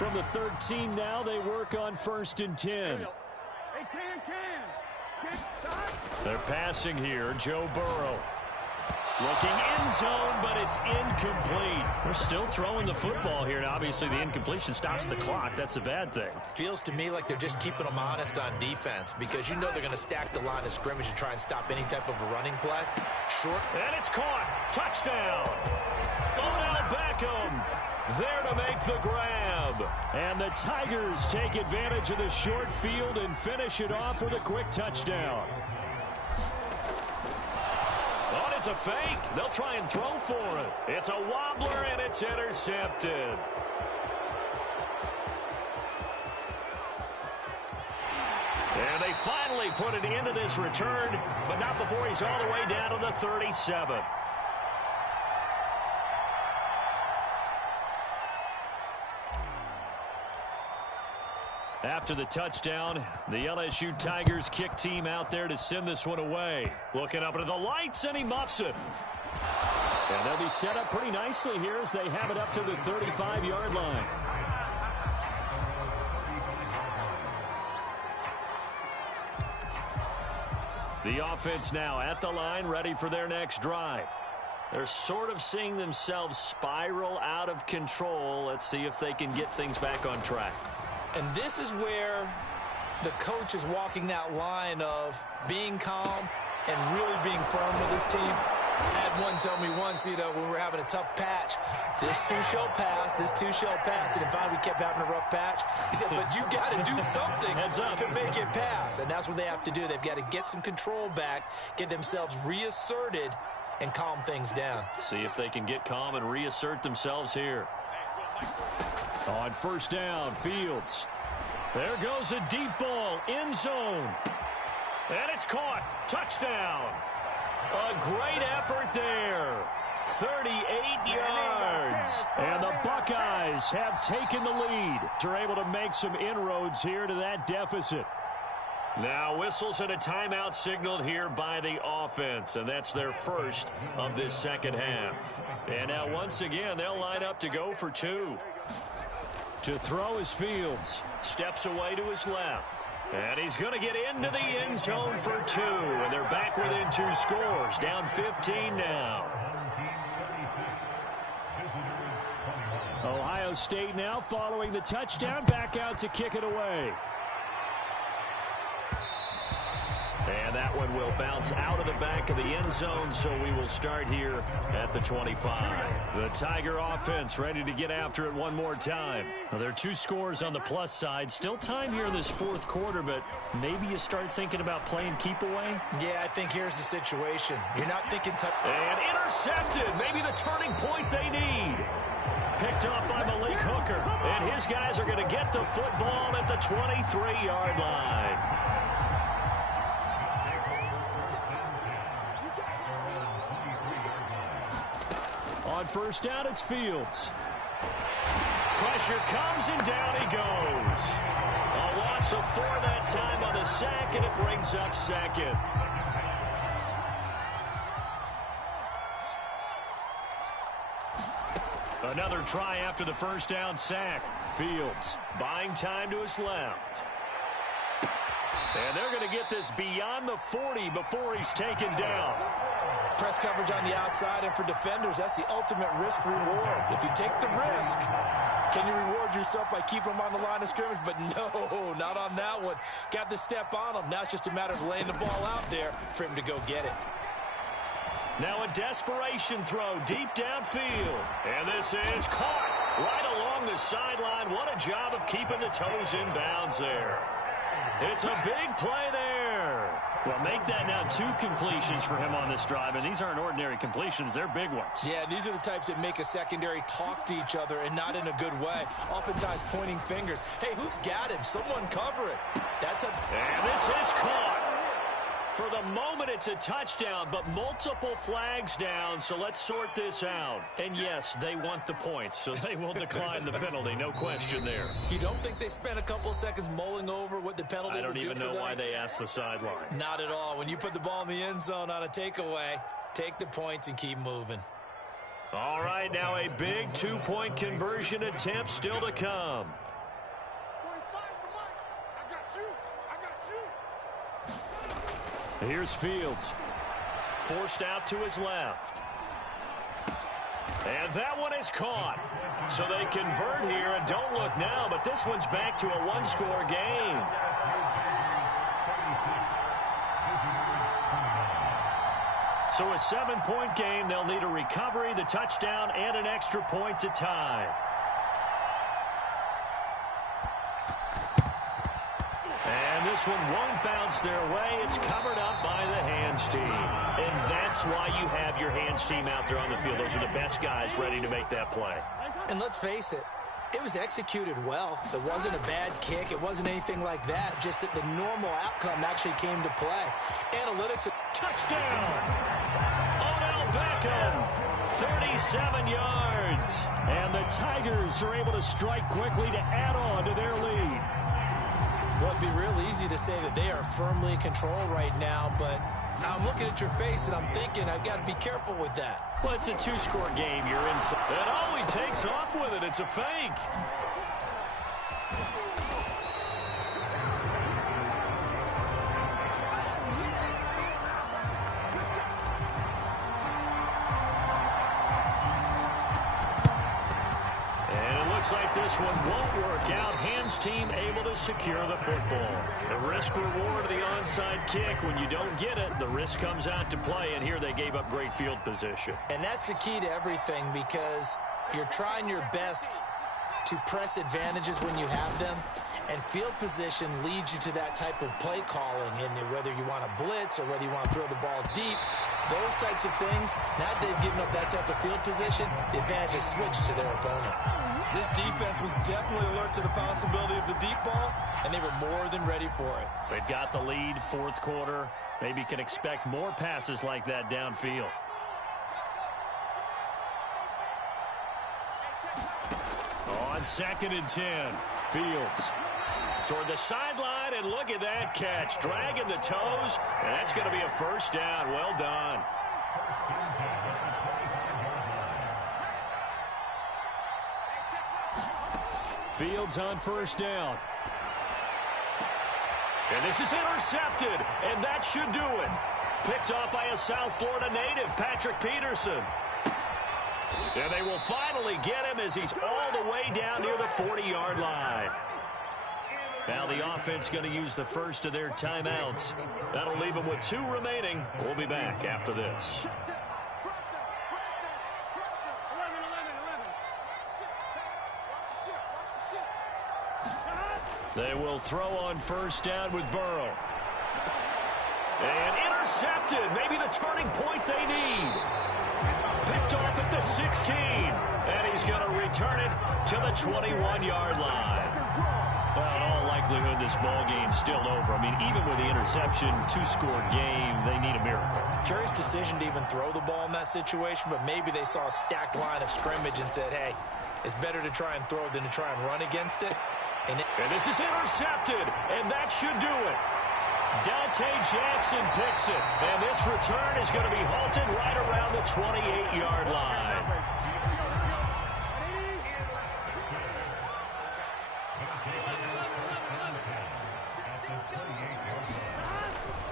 From the 13 now, they work on 1st and 10. They're passing here. Joe Burrow. Looking end zone, but it's incomplete. They're still throwing the football here. And obviously, the incompletion stops the clock. That's a bad thing. Feels to me like they're just keeping them honest on defense because you know they're going to stack the line of scrimmage and try and stop any type of a running play. Short. And it's caught. Touchdown. Odell Beckham there to make the grab. And the Tigers take advantage of the short field and finish it off with a quick touchdown. Oh, it's a fake. They'll try and throw for it. It's a wobbler, and it's intercepted. And they finally put it into this return, but not before he's all the way down to the 37. After the touchdown, the LSU Tigers kick team out there to send this one away. Looking up into the lights, and he muffs it. And they'll be set up pretty nicely here as they have it up to the 35-yard line. The offense now at the line, ready for their next drive. They're sort of seeing themselves spiral out of control. Let's see if they can get things back on track. And this is where the coach is walking that line of being calm and really being firm with his team. I had one tell me once, when we were having a tough patch, this too shall pass, this too shall pass. And finally we kept having a rough patch. He said, but you got to do something to make it pass. And that's what they have to do. They've got to get some control back, get themselves reasserted, and calm things down. See if they can get calm and reassert themselves here. On 1st down, Fields. There goes a deep ball, end zone. And it's caught. Touchdown. A great effort there. 38 yards. And the Buckeyes have taken the lead. They're able to make some inroads here to that deficit. Now whistles and a timeout signaled here by the offense, and that's their first of this second half. And now once again, they'll line up to go for 2. To throw is Fields. Steps away to his left. And he's going to get into the end zone for 2. And they're back within 2 scores. Down 15 now. Ohio State now following the touchdown. Back out to kick it away. And that one will bounce out of the back of the end zone, so we will start here at the 25. The Tiger offense ready to get after it one more time. Well, there are 2 scores on the plus side. Still time here in this 4th quarter, but maybe you start thinking about playing keep away? Yeah, I think here's the situation. You're not thinking and intercepted. Maybe the turning point they need. Picked off by Malik Hooker. And his guys are going to get the football at the 23-yard line. On 1st down, it's Fields. Pressure comes, and down he goes. A loss of 4 that time on the sack, and it brings up 2nd. Another try after the 1st down sack. Fields buying time to his left. And they're going to get this beyond the 40 before he's taken down. Press coverage on the outside, and for defenders, that's the ultimate risk reward. If you take the risk, can you reward yourself by keeping them on the line of scrimmage? But no, not on that one. Got the step on them. Now it's just a matter of laying the ball out there for him to go get it. Now a desperation throw deep downfield. And this is caught right along the sideline. What a job of keeping the toes in bounds there. It's a big play there. Well, make that now 2 completions for him on this drive, and these aren't ordinary completions. They're big ones. Yeah, these are the types that make a secondary talk to each other, and not in a good way. Oftentimes pointing fingers. Hey, who's got him? Someone cover it. And this is caught. For the moment, it's a touchdown, but multiple flags down, so let's sort this out. And yes, they want the points, so they will decline the penalty, no question there. You don't think they spent a couple of seconds mulling over what the penalty would do for them? I don't even know why they asked the sideline. Not at all. When you put the ball in the end zone on a takeaway, take the points and keep moving. All right, now a big two-point conversion attempt still to come. Here's Fields. Forced out to his left. And that one is caught. So they convert here, and don't look now, but this one's back to a one-score game. So a 7-point game, they'll need a recovery, the touchdown, and an extra point to tie. And this one won't bounce their way. It's covered up by the hands team. And that's why you have your hands team out there on the field. Those are the best guys ready to make that play. And let's face it, it was executed well. It wasn't a bad kick. It wasn't anything like that. Just that the normal outcome actually came to play. Analytics. Touchdown! Odell Beckham, 37 yards. And the Tigers are able to strike quickly to add on to their lead. Well, it'd be real easy to say that they are firmly in control right now, but I'm looking at your face and I'm thinking I've got to be careful with that. Well, it's a two-score game. You're inside. And oh, he takes off with it. It's a fake. Looks like this one won't work out. Hands team able to secure the football. The risk reward of the onside kick. When you don't get it, the risk comes out to play, and here they gave up great field position. And that's the key to everything, because you're trying your best to press advantages when you have them, and field position leads you to that type of play calling, and whether you want to blitz or whether you want to throw the ball deep, those types of things. Now that they've given up that type of field position, the advantage is switched to their opponent. This defense was definitely alert to the possibility of the deep ball, and they were more than ready for it. They've got the lead, fourth quarter. Maybe can expect more passes like that downfield. On 2nd and 10, Fields toward the sideline, and look at that catch. Dragging the toes, and that's going to be a first down. Well done. Fields on first down. And this is intercepted, and that should do it. Picked off by a South Florida native, Patrick Peterson. And they will finally get him as he's all the way down near the 40-yard line. Now the offense going to use the first of their timeouts. That'll leave them with 2 remaining. We'll be back after this. They will throw on first down with Burrow. And intercepted. Maybe the turning point they need. Picked off at the 16. And he's going to return it to the 21-yard line. Well, in all likelihood, this ball game's still over. I mean, even with the interception, 2-score game, they need a miracle. Curious decision to even throw the ball in that situation, but maybe they saw a stacked line of scrimmage and said, hey, it's better to try and throw it than to try and run against it. And this is intercepted, and that should do it. Dante Jackson picks it, and this return is going to be halted right around the 28-yard line.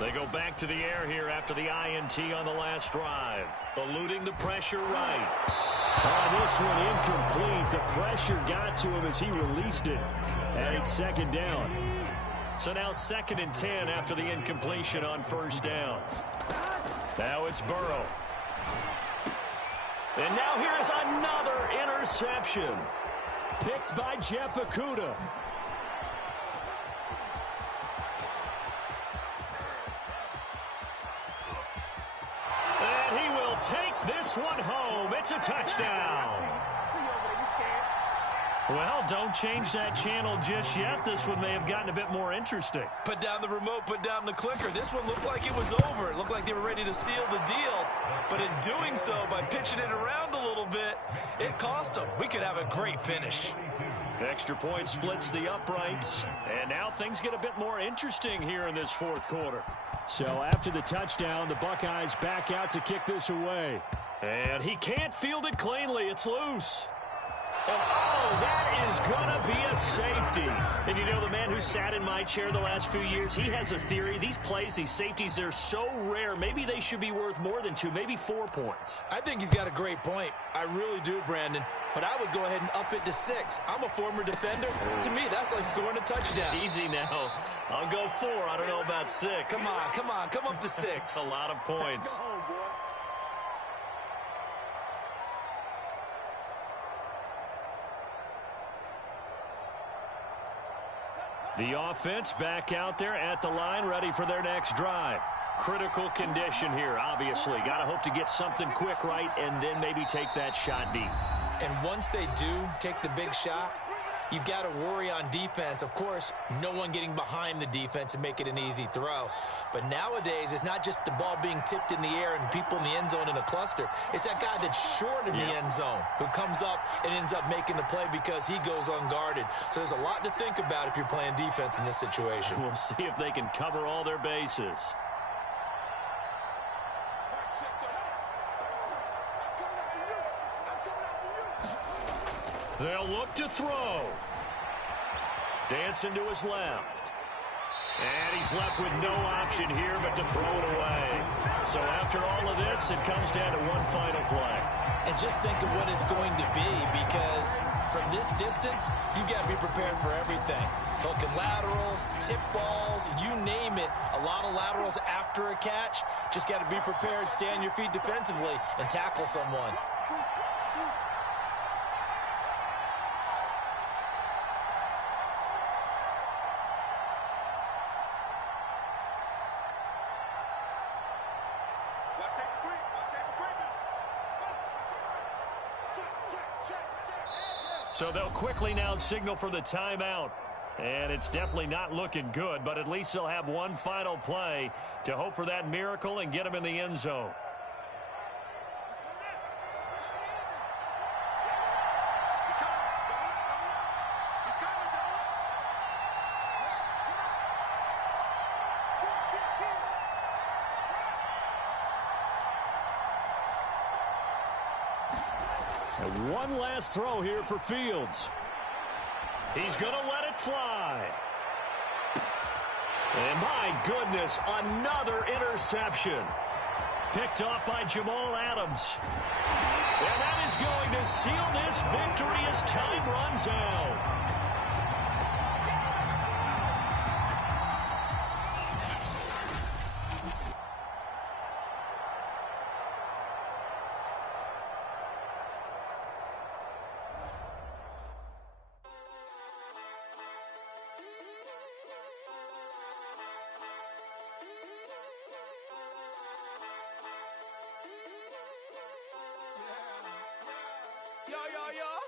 They go back to the air here after the INT on the last drive. Eluding the pressure right. This one incomplete. The pressure got to him as he released it. And it's 2nd down. So now 2nd and 10 after the incompletion on first down. Now it's Burrow. And now here is another interception. Picked by Jeff Okudah. And he will take this one home. It's a touchdown. Well, don't change that channel just yet. This one may have gotten a bit more interesting. Put down the remote, put down the clicker. This one looked like it was over. It looked like they were ready to seal the deal. But in doing so, by pitching it around a little bit, it cost them. We could have a great finish. Extra point splits the uprights. And now things get a bit more interesting here in this fourth quarter. So after the touchdown, the Buckeyes back out to kick this away. And he can't field it cleanly. It's loose. And, oh, that is going to be a safety. And you know, the man who sat in my chair the last few years, he has a theory. These plays, these safeties, they're so rare. Maybe they should be worth more than 2, maybe 4 points. I think he's got a great point. I really do, Brandon. But I would go ahead and up it to 6. I'm a former defender. To me, that's like scoring a touchdown. Easy now. I'll go 4. I don't know about 6. Come on. Come up to 6. A lot of points. The offense back out there at the line, ready for their next drive. Critical condition here, obviously. Got to hope to get something quick right and then maybe take that shot deep. And once they do take the big shot, you've got to worry on defense. Of course, no one getting behind the defense and make it an easy throw. But nowadays, it's not just the ball being tipped in the air and people in the end zone in a cluster. It's that guy that's short of the end zone who comes up and ends up making the play because he goes unguarded. So there's a lot to think about if you're playing defense in this situation. We'll see if they can cover all their bases. They'll look to throw. Dancing to his left. And he's left with no option here but to throw it away. So after all of this, it comes down to one final play. And just think of what it's going to be, because from this distance, you got to be prepared for everything. Hook and laterals, tip balls, you name it. A lot of laterals after a catch. Just got to be prepared, stay on your feet defensively, and tackle someone. So they'll quickly now signal for the timeout. And it's definitely not looking good, but at least they'll have one final play to hope for that miracle and get them in the end zone. And one last throw here for Fields. He's going to let it fly. And my goodness, another interception. Picked off by Jamal Adams. And that is going to seal this victory as time runs out.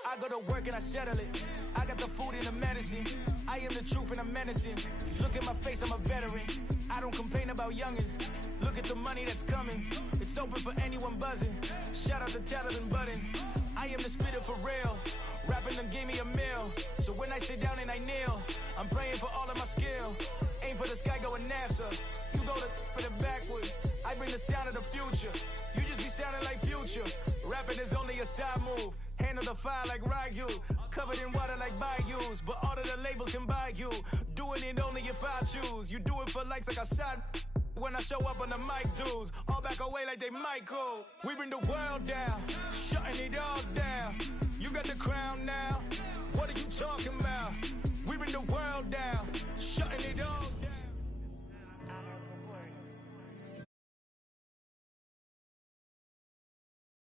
I go to work and I settle it. I got the food and the medicine. I am the truth and I'm menacing. Look at my face, I'm a veteran. I don't complain about youngins. Look at the money that's coming. It's open for anyone buzzing. Shout out to Talib and Button. I am the spitter for real. Rapping them gave me a meal. So when I sit down and I kneel, I'm praying for all of my skill. Aim for the sky, going NASA. You go to it backwards. I bring the sound of the future. You just be sounding like Future. Rapping is only a side move. Handle the fire like Ryu. Covered in water like bayous. But all of the labels can buy you. Doing it only if I choose. You do it for likes like a side. When I show up on the mic, dudes all back away like they Michael. We bring the world down, shutting it all down. You got the crown now.